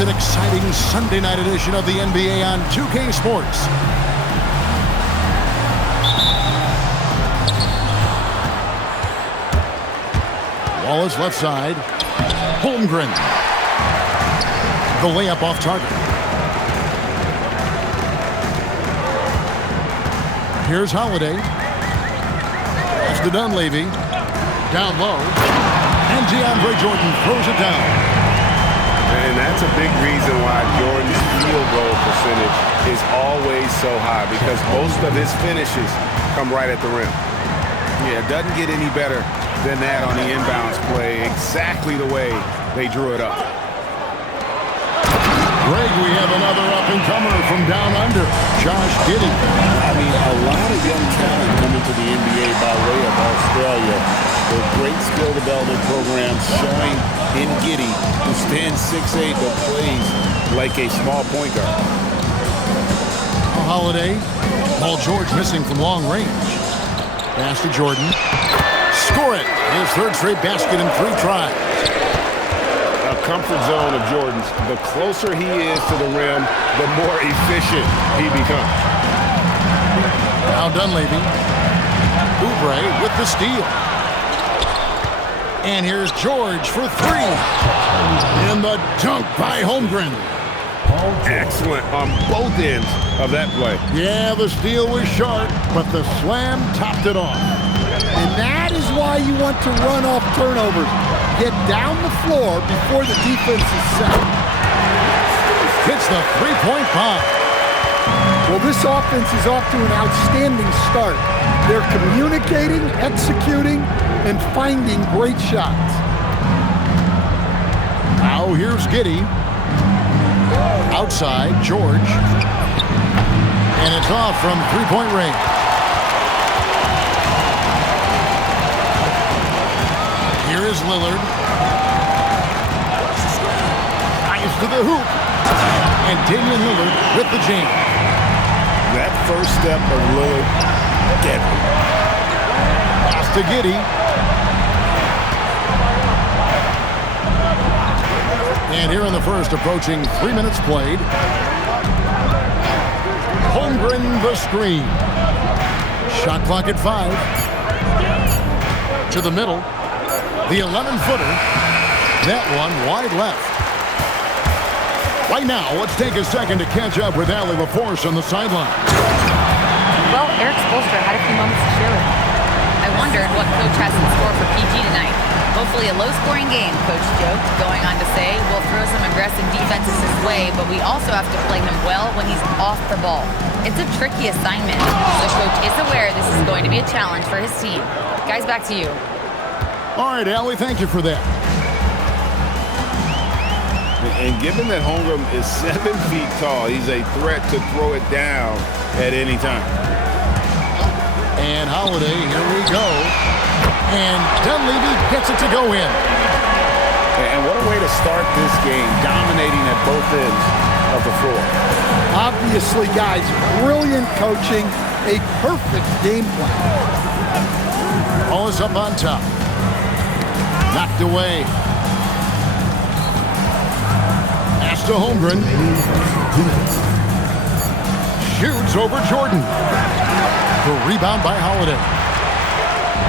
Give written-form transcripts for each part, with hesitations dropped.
It's an exciting Sunday night edition of the NBA on 2K Sports. Wallace left side. Holmgren. The layup off target. Here's Holiday. Pass to Dunleavy. Down low. And DeAndre Jordan throws it down. And that's a big reason why Jordan's field goal percentage is always so high, because most of his finishes come right at the rim. Yeah, it doesn't get any better than that on the inbounds play, exactly the way they drew it up. Greg, we have another up-and-comer from down under, Josh Giddey. I mean, a lot of young talent coming to the NBA by way of Australia. Their great skill development programs showing in Giddey, who stands 6'8", but plays like a small point guard. Holiday. Paul George missing from long range. Pass to Jordan. Score it. His third straight basket in 3 tries. A comfort zone of Jordan's. The closer he is to the rim, the more efficient he becomes. Now Dunleavy. Oubre with the steal. And here's George for 3. And the dunk by Holmgren. Excellent on both ends of that play. Yeah, the steal was sharp, but the slam topped it off. And that is why you want to run off turnovers. Get down the floor before the defense is set. Hits the three-point bomb. Well, this offense is off to an outstanding start. They're communicating, executing, and finding great shots. Now here's Giddey. Outside, George. And it's off from three-point range. Here is Lillard. Drives to the hoop. And Damian Lillard with the jam. That first step of Lillard, deadly. Pass to Giddey. And here in the first, approaching 3 minutes played. Holmgren the screen. Shot clock at 5. To the middle. The 11-footer. That one wide left. Right now, let's take a second to catch up with Allie LaForce on the sideline. Well, Eric Spoelstra had a few moments to share with me. I wondered what Coach has in store for PG tonight. Hopefully a low-scoring game, Coach joked, going on to say, we'll throw some aggressive defenses his way, but we also have to play him well when he's off the ball. It's a tricky assignment, so Coach is aware this is going to be a challenge for his team. Guys, back to you. All right, Allie, thank you for that. And given that Holmgren is 7 feet tall, he's a threat to throw it down at any time. And Holiday, here we go. And Dunleavy gets it to go in. And what a way to start this game, dominating at both ends of the floor. Obviously, guys, brilliant coaching, a perfect game plan. Ball is up on top. Knocked away. Pass to Holmgren. Shoots over Jordan. The rebound by Holiday.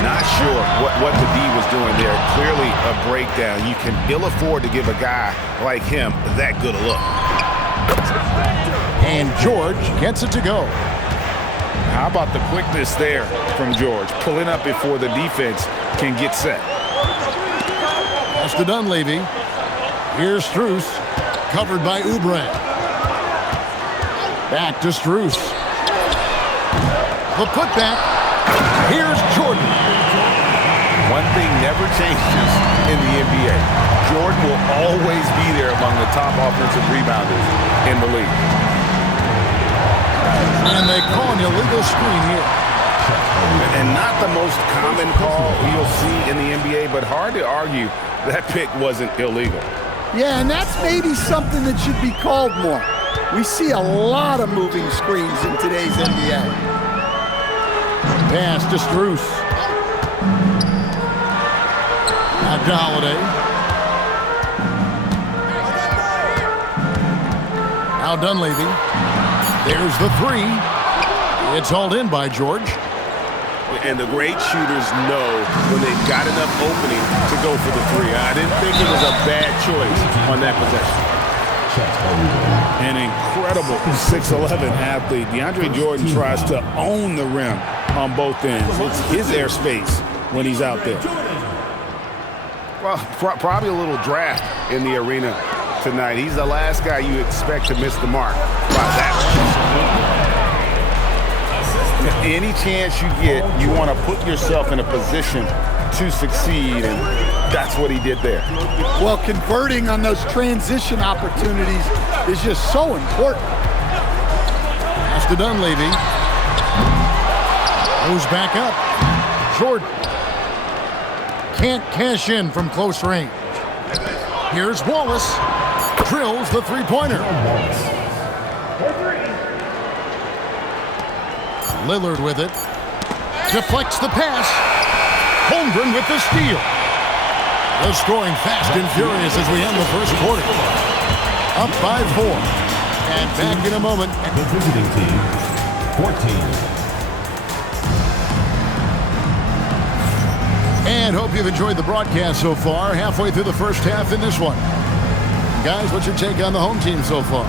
Not sure what the D was doing there. Clearly a breakdown. You can ill afford to give a guy like him that good a look. And George gets it to go. How about the quickness there from George? Pulling up before the defense can get set. Pass to Dunleavy. Here's Strus. Covered by Oubre. Back to Strus. The putback. Here's Jordan. One thing never changes in the NBA. Jordan will always be there among the top offensive rebounders in the league. And they call an illegal screen here. And not the most common call you'll see in the NBA, but hard to argue that pick wasn't illegal. Yeah, and that's maybe something that should be called more. We see a lot of moving screens in today's NBA. Pass to Strus. Back to Holiday. Now Dunleavy. There's the three. It's hauled in by George. And the great shooters know when they've got enough opening to go for the three. I didn't think it was a bad choice on that possession. An incredible 6'11" athlete. DeAndre Jordan tries to own the rim on both ends. It's his airspace when he's out there. Well, probably a little draft in the arena tonight. He's the last guy you expect to miss the mark by that much. Any chance you get, you want to put yourself in a position to succeed, and that's what he did there. Well, converting on those transition opportunities is just so important. Pass to Dunleavy. Goes back up. Jordan. Can't cash in from close range. Here's Wallace. Drills the three-pointer. Lillard with it. Deflects the pass. Holmgren with the steal. They're scoring fast and furious as we end the first quarter. Up by 4. And back in a moment. The visiting team, 14. And hope you've enjoyed the broadcast so far. Halfway through the first half in this one. Guys, what's your take on the home team so far?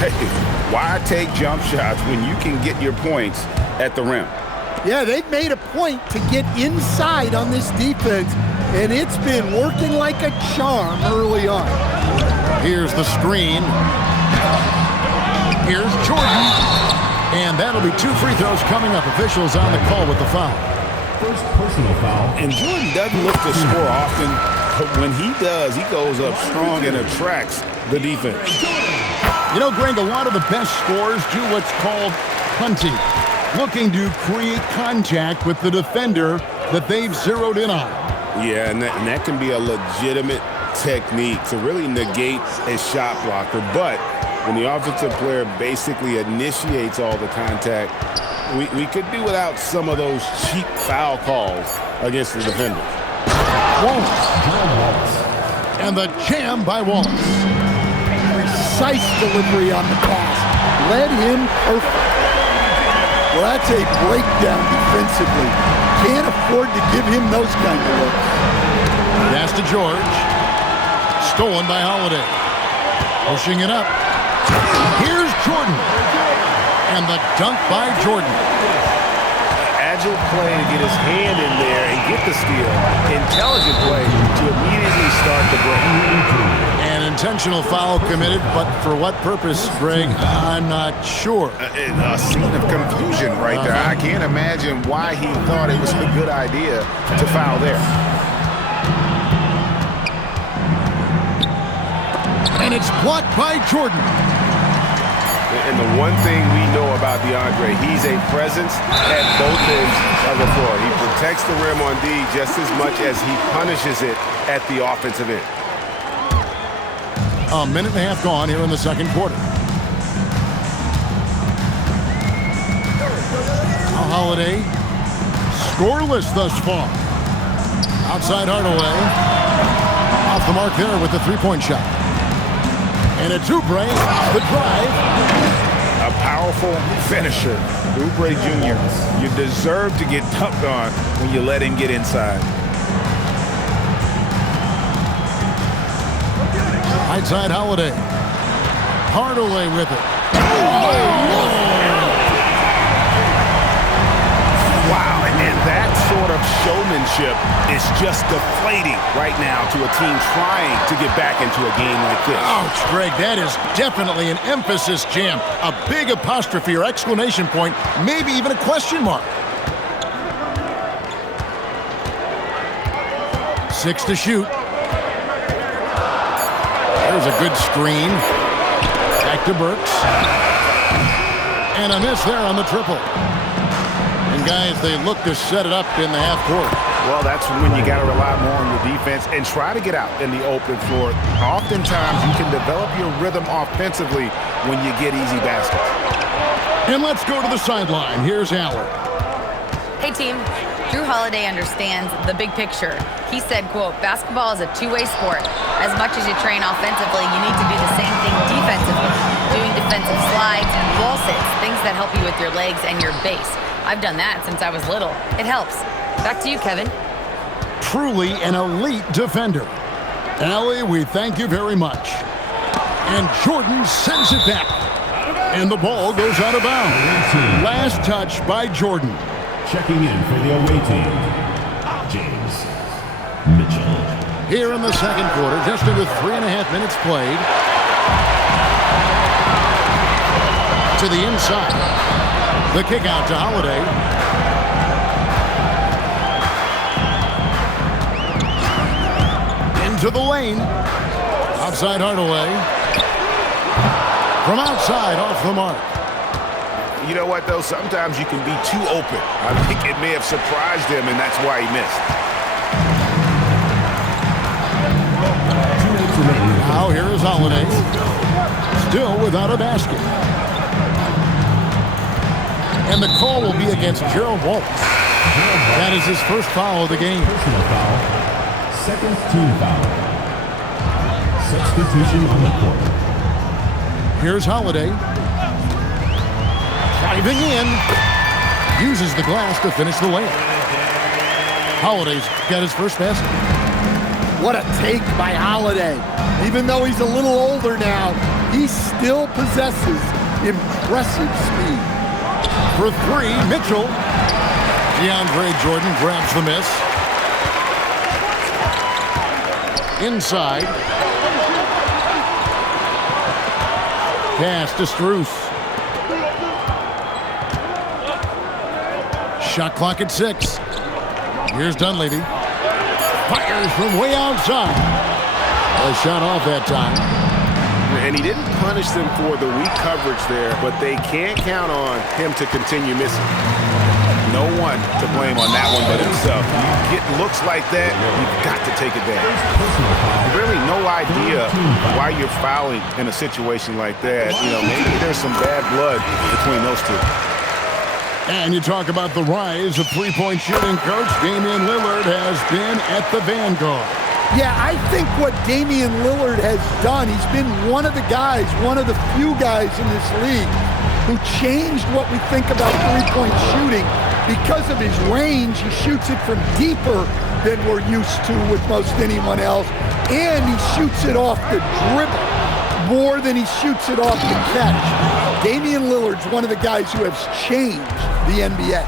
Hey, why take jump shots when you can get your points at the rim? Yeah, they've made a point to get inside on this defense, and it's been working like a charm early on. Here's the screen. Here's Jordan. And that'll be 2 free throws coming up. Officials on the call with the foul. First personal foul. And Jordan doesn't look to score often, but when he does, he goes up strong and attracts the defense. You know, Greg, a lot of the best scorers do what's called hunting, looking to create contact with the defender that they've zeroed in on. Yeah, and that can be a legitimate technique to really negate a shot blocker. But when the offensive player basically initiates all the contact, we could do without some of those cheap foul calls against the defenders. Wallace. And the jam by Wallace. Precise delivery on the pass. Led him perfect. Well, that's a breakdown defensively. Can't afford to give him those kind of looks. Pass to George. Stolen by Holiday. Pushing it up. Here's Jordan. And the dunk by Jordan. Agile play to get his hand in there and get the steal. Intelligent play to immediately start the break. An intentional foul committed, but for what purpose, Greg? I'm not sure. A scene of confusion right there. I can't imagine why he thought it was a good idea to foul there. And it's blocked by Jordan. And the one thing we know about DeAndre, he's a presence at both ends of the floor. He protects the rim on D just as much as he punishes it at the offensive end. A minute and a half gone here in the second quarter. Now Holiday, scoreless thus far. Outside Hardaway. Off the mark there with the three-point shot. And it's Oubre, the drive. A powerful finisher. Oubre Jr., you deserve to get dunked on when you let him get inside. Right side Holiday. Hardaway with it. Wow, and that sort of showmanship is just deflating right now to a team trying to get back into a game like this. Ouch, Greg, that is definitely an emphasis jam. A big apostrophe or exclamation point, maybe even a question mark. 6 to shoot. There's a good screen. Back to Burks. And a miss there on the triple. And guys, they look to set it up in the half court. Well, that's when you got to rely more on your defense and try to get out in the open floor. Oftentimes, you can develop your rhythm offensively when you get easy baskets. And let's go to the sideline. Here's Allen. Hey, team. Drew Holiday understands the big picture. He said, quote, basketball is a two-way sport. As much as you train offensively, you need to do the same thing defensively. defensive slides, wall sits, things that help you with your legs and your base. I've done that since I was little. It helps. Back to you, Kevin. Truly an elite defender. Allie, we thank you very much. And Jordan sends it back. And the ball goes out of bounds. Last touch by Jordan. Checking in for the away team, James Mitchell. Here in the second quarter, just into 3.5 minutes played. To the inside. The kick out to Holiday. Into the lane. Outside Hardaway. From outside, off the mark. You know what, though? Sometimes you can be too open. I think it may have surprised him, and that's why he missed. Now here is Holiday. Still without a basket. And the call will be against Gerald Waltz. That is his first foul of the game. Personal foul. Second team foul. Substitution on the court. Here's Holiday. Driving in. Uses the glass to finish the layup. Holiday's got his first basket. What a take by Holiday. Even though he's a little older now, he still possesses impressive speed. For three, Mitchell. DeAndre Jordan grabs the miss. Inside. Pass to Strus. Shot clock at 6. Here's Dunleavy. Fires from way outside. A shot off that time. And he didn't punish them for the weak coverage there, but they can't count on him to continue missing. No one to blame on that one but himself. You get looks like that, you've got to take advantage. Really no idea why you're fouling in a situation like that. You know, maybe there's some bad blood between those two. And you talk about the rise of three-point shooting, Coach. Damian Lillard has been at the vanguard. Yeah, I think what Damian Lillard has done, he's been one of the guys, one of the few guys in this league who changed what we think about three-point shooting. Because of his range, he shoots it from deeper than we're used to with most anyone else. And he shoots it off the dribble more than he shoots it off the catch. Damian Lillard's one of the guys who has changed the NBA.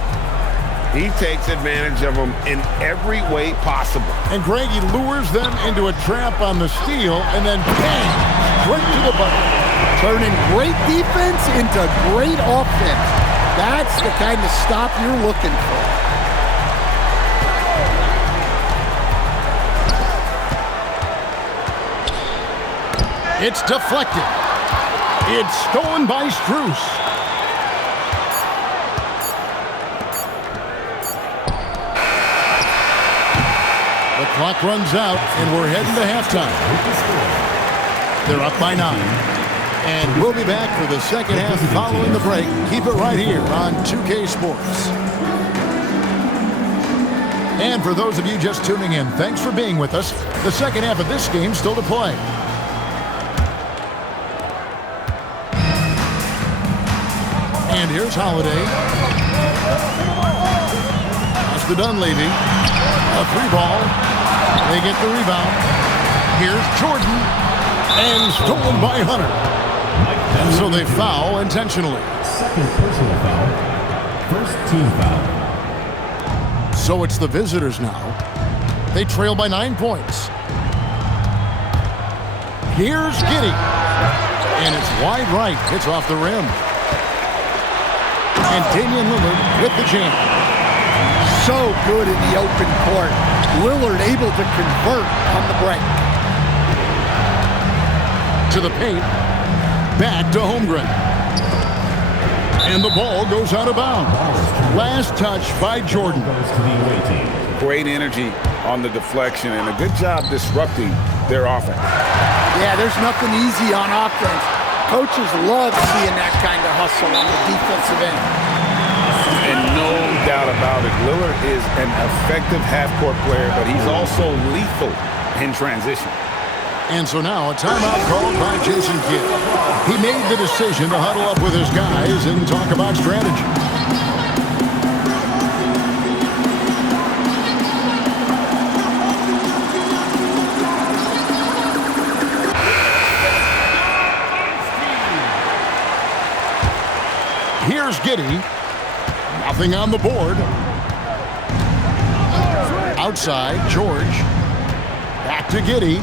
He takes advantage of them in every way possible. And Greg, he lures them into a trap on the steal, and then bang, straight to the bucket. Turning great defense into great offense. That's the kind of stop you're looking for. It's deflected. It's stolen by Strus. The clock runs out, and we're heading to halftime. They're up by 9. And we'll be back for the second half following the break. Keep it right here on 2K Sports. And for those of you just tuning in, thanks for being with us. The second half of this game still to play. And here's Holiday. That's the Dunleavy. A free ball. They get the rebound. Here's Jordan. And stolen by Hunter. And so they foul intentionally. Second personal foul. First team foul. So it's the visitors now. They trail by 9 points. Here's Giddey. And it's wide right. It's off the rim. And Damian Lillard with the jam. So good in the open court. Lillard able to convert on the break. To the paint. Back to Holmgren. And the ball goes out of bounds. Last touch by Jordan. Goes to the away team. Great energy on the deflection and a good job disrupting their offense. Yeah, there's nothing easy on offense. Coaches love seeing that kind of hustle on the defensive end. And no doubt about it, Lillard is an effective half-court player, but he's also lethal in transition. And so now a timeout called by Jason Kidd. He made the decision to huddle up with his guys and talk about strategy. Here's Giddey. Nothing on the board. Outside, George. Back to Giddey.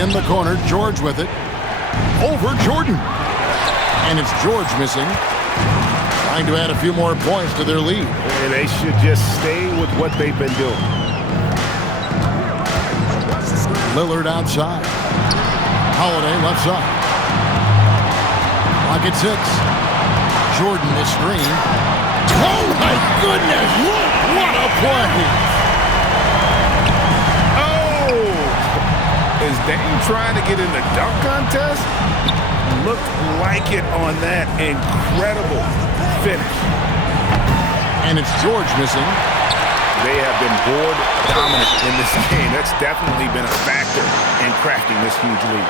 In the corner, George with it. Over Jordan. And it's George missing. Trying to add a few more points to their lead. And they should just stay with what they've been doing. Lillard outside. Holiday left side. Clock at 6. Jordan the screen. Oh my goodness! What a play! Oh! Is Dame trying to get in the dunk contest? Looked like it on that incredible finish. And it's George missing. They have been board dominant in this game. That's definitely been a factor in crafting this huge lead.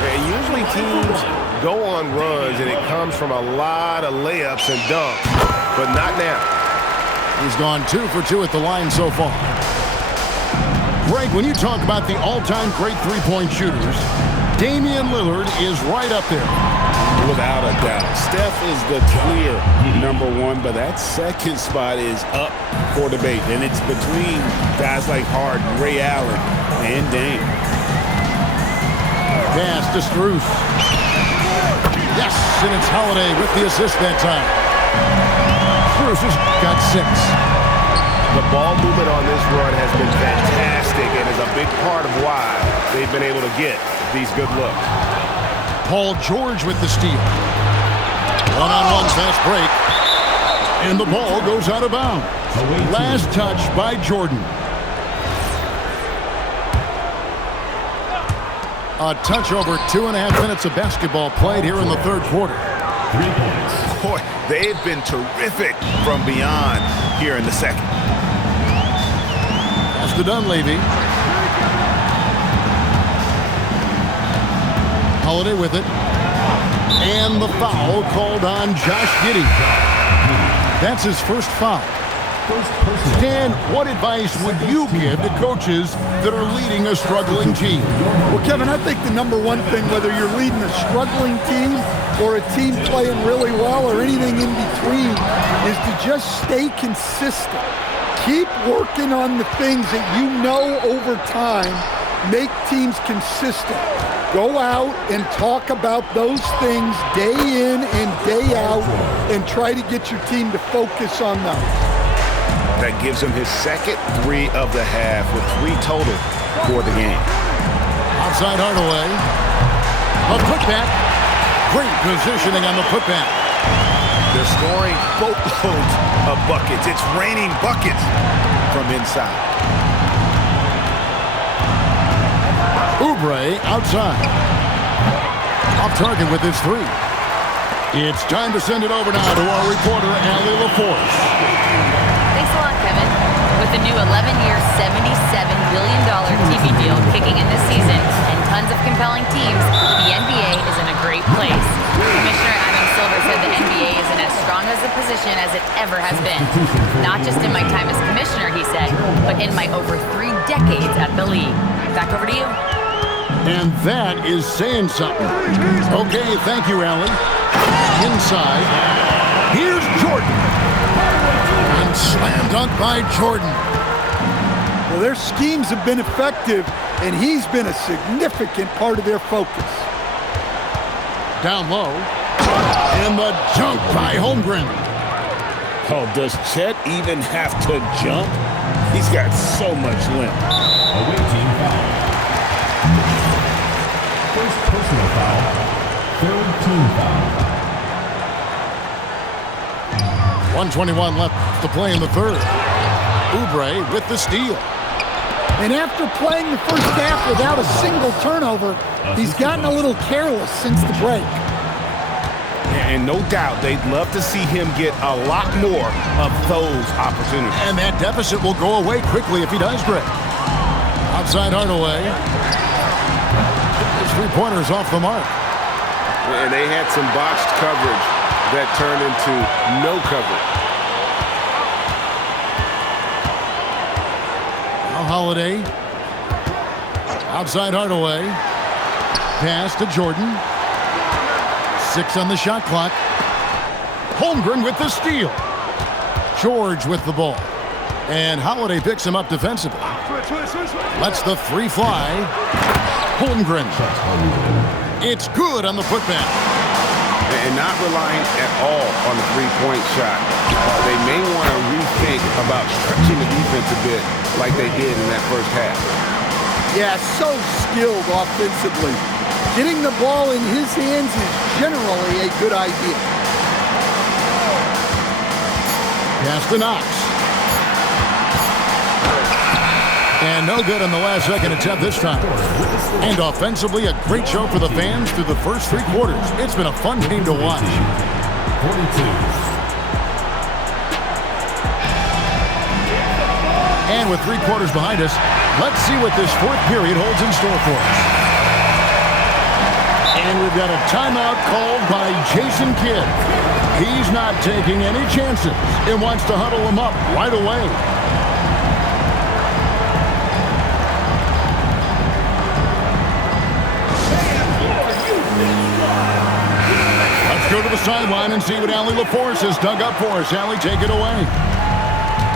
And usually teams go on runs and it comes from a lot of layups and dunks, but not now. He's gone 2 for 2 at the line so far. Greg, when you talk about the all-time great three-point shooters, Damian Lillard is right up there. Without a doubt. Steph is the clear #1, but that second spot is up for debate. And it's between guys like Harden, Ray Allen, and Dame. Pass to Strus. Yes, and it's Holiday with the assist that time. Strus has got 6. The ball movement on this run has been fantastic and is a big part of why they've been able to get these good looks. Paul George with the steal. One-on-one fast break. And the ball goes out of bounds. Last touch by Jordan. A touch over 2.5 minutes of basketball played here in the third quarter. 3 points. Boy, they've been terrific from beyond here in the second. Pass to Dunleavy. Holiday with it. And the foul called on Josh Giddey. That's his first foul. Dan, what advice would you give to coaches that are leading a struggling team? Well, Kevin, I think the #1 thing, whether you're leading a struggling team or a team playing really well or anything in between, is to just stay consistent. Keep working on the things that you know over time make teams consistent. Go out and talk about those things day in and day out and try to get your team to focus on those. That gives him his second 3 of the half with 3 total for the game. Outside Hardaway. A putback. Great positioning on the putback. They're scoring boatloads of buckets. It's raining buckets from inside. Oubre outside. Off target with his 3. It's time to send it over now to our reporter, Allie LaForce. Thanks a lot, Kevin. With the new 11-year, $77 billion TV deal kicking in this season and tons of compelling teams, the NBA is in a great place. Commissioner Adam Silver said the NBA is in as strong as a position as it ever has been. Not just in my time as commissioner, he said, but in my over 3 decades at the league. Back over to you. And that is saying something. Okay, thank you, Allie. Inside. Here's Jordan. And slam dunk by Jordan. Well, their schemes have been effective, and he's been a significant part of their focus. Down low. And the dunk by Holmgren. Oh, does Chet even have to jump? He's got so much length. Away team foul. First personal foul. Third team foul. 1:21 left to play in the third. Oubre with the steal. And after playing the first half without a single turnover, he's gotten a little careless since the break. And no doubt they'd love to see him get a lot more of those opportunities. And that deficit will go away quickly if he does, Greg. Outside Hardaway. three-pointers off the mark. And they had some botched coverage that turned into no coverage. Now Holiday. Outside Hardaway. Pass to Jordan. 6 on the shot clock. Holmgren with the steal. George with the ball. And Holiday picks him up defensively. Lets the three fly. Holmgren. It's good on the putback. And not relying at all on the three-point shot. They may want to rethink about stretching the defense a bit like they did in that first half. Yeah, so skilled offensively. Getting the ball in his hands is generally a good idea. Pass to Knox. And no good on the last second attempt this time. And offensively, a great show for the fans through the first three quarters. It's been a fun game to watch. 42. And with three quarters behind us, let's see what this fourth period holds in store for us. And we've got a timeout called by Jason Kidd. He's not taking any chances and wants to huddle him up right away. Let's go to the sideline and see what Allie LaForce has dug up for us. Allie, take it away.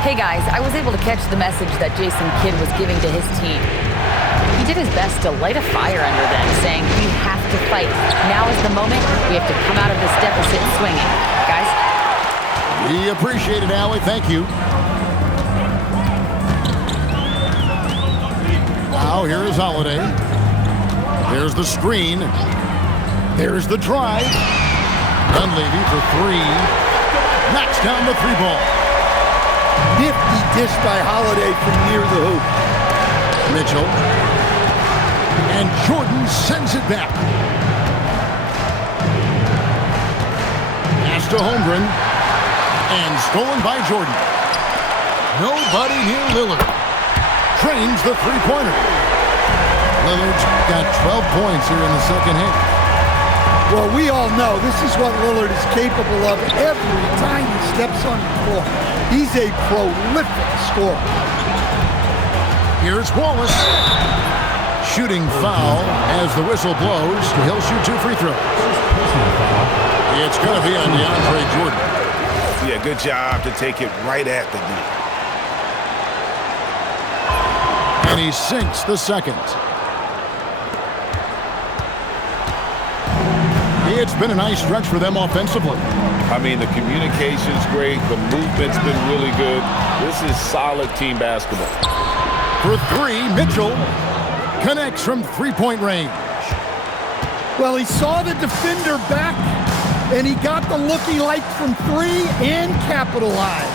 Hey guys, I was able to catch the message that Jason Kidd was giving to his team. He did his best to light a fire under them, saying, we have to fight. Now is the moment. We have to come out of this deficit swinging. Guys? We appreciate it, Allie. Thank you. Now, here is Holiday. There's the screen. There's the drive. Dunleavy for three. Knocks down the three ball. Nifty dish by Holiday from near the hoop. Mitchell. And Jordan sends it back. Pass to Holmgren. And stolen by Jordan. Nobody near Lillard. Trains the three-pointer. Lillard's got 12 points here in the second half. Well, we all know this is what Lillard is capable of every time he steps on the floor. He's a prolific scorer. Here's Wallace. Shooting foul as the whistle blows. He'll shoot 2 free throws. It's going to be on DeAndre Jordan. Yeah, good job to take it right at the D. And he sinks the second. It's been a nice stretch for them offensively. I mean, the communication's great. The movement's been really good. This is solid team basketball. For three, Mitchell connects from three-point range. Well, he saw the defender back, and he got the look he liked from three and capitalized.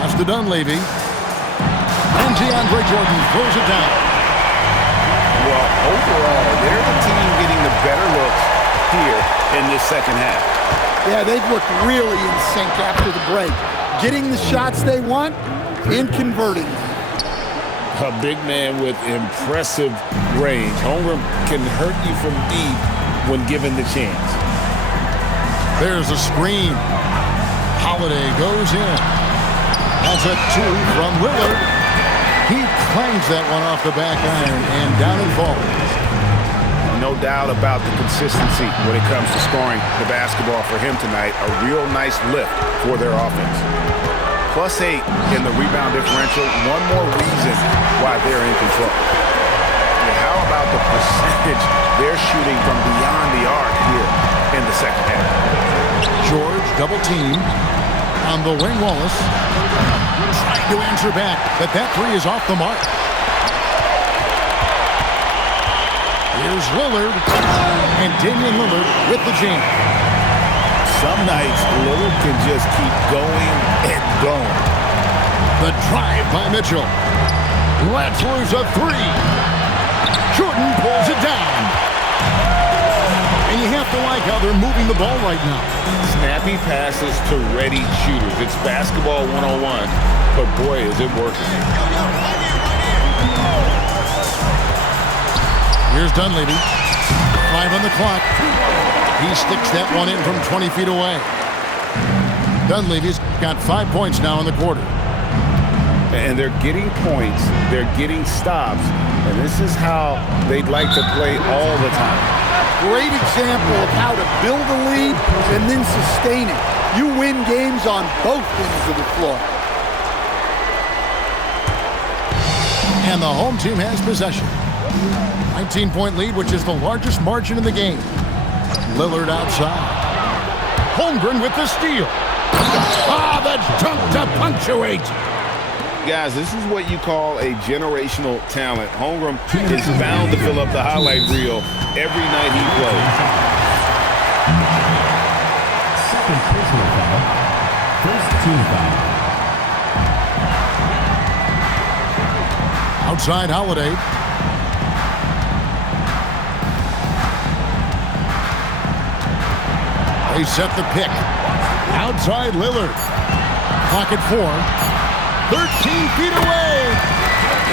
Pass to Dunleavy. And DeAndre Jordan throws it down. Well, overall, they're the team getting the better looks here in this second half. Yeah, they've looked really in sync after the break. Getting the shots they want and converting. A big man with impressive range. Holmgren can hurt you from deep when given the chance. There's a screen. Holiday goes in. That's a 2 from Lillard. He clangs that one off the back iron and down it falls. No doubt about the consistency when it comes to scoring the basketball for him tonight. A real nice lift for their offense. +8 in the rebound differential. One more reason why they're in control. And how about the percentage they're shooting from beyond the arc here in the second half? George double team on the wing. Wallace trying to answer back, but that three is off the mark. Here's Lillard, and Damian Lillard with the jam. Some nights, Lillard can just keep going and going. The drive by Mitchell. Let's lose a three. Jordan pulls it down. And you have to like how they're moving the ball right now. Snappy passes to ready shooters. It's basketball 101, but boy, is it working. Here's Dunleavy. 5 on the clock. He sticks that one in from 20 feet away. Dunleavy's got 5 points now in the quarter. And they're getting points. They're getting stops. And this is how they'd like to play all the time. Great example of how to build a lead and then sustain it. You win games on both ends of the floor. And the home team has possession. 19-point lead, which is the largest margin in the game. Lillard outside. Holmgren with the steal. Ah, the dunk to punctuate. Guys, this is what you call a generational talent. Holmgren is bound to fill up the highlight reel every night he plays. Second personal foul. First team foul. Outside Holiday. They set the pick. Outside Lillard. Clock at 4. 13 feet away.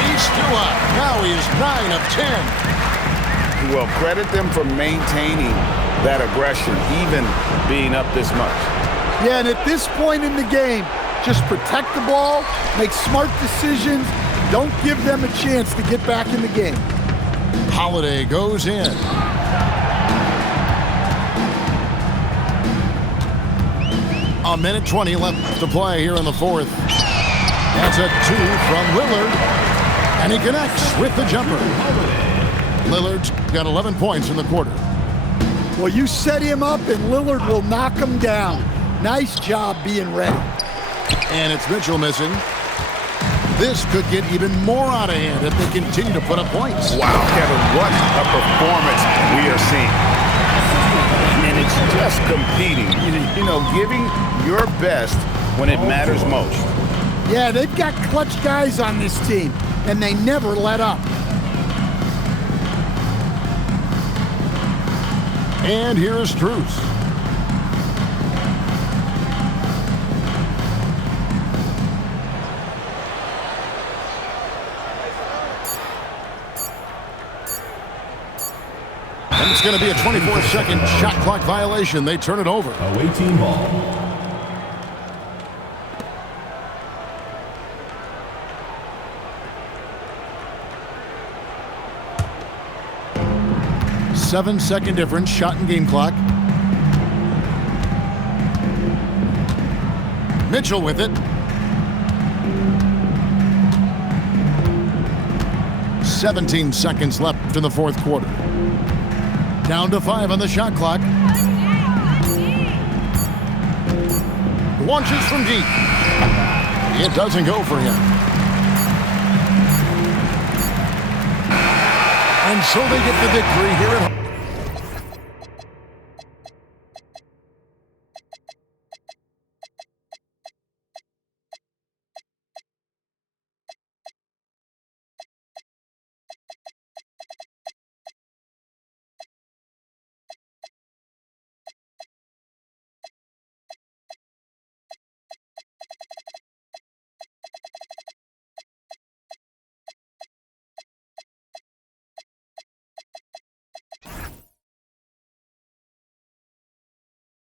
He's still up. Now he is 9 of 10. Well, credit them for maintaining that aggression, even being up this much. Yeah, and at this point in the game, just protect the ball, make smart decisions, don't give them a chance to get back in the game. Holiday goes in. A minute 20 left to play here in the fourth. That's a 2 from Lillard. And he connects with the jumper. Lillard's got 11 points in the quarter. Well, you set him up and Lillard will knock him down. Nice job being ready. And it's Mitchell missing. This could get even more out of hand if they continue to put up points. Wow, Kevin, what a performance we are seeing. And it's just competing, you know, giving your best when it matters most. Yeah, they've got clutch guys on this team, and they never let up. And here is Strus. And it's going to be a 24-second shot clock violation. They turn it over. Away team ball. Seven-second difference, shot and game clock. Mitchell with it. 17 seconds left in the fourth quarter. Down to 5 on the shot clock. Launches from deep. It doesn't go for him. And so they get the victory here at home.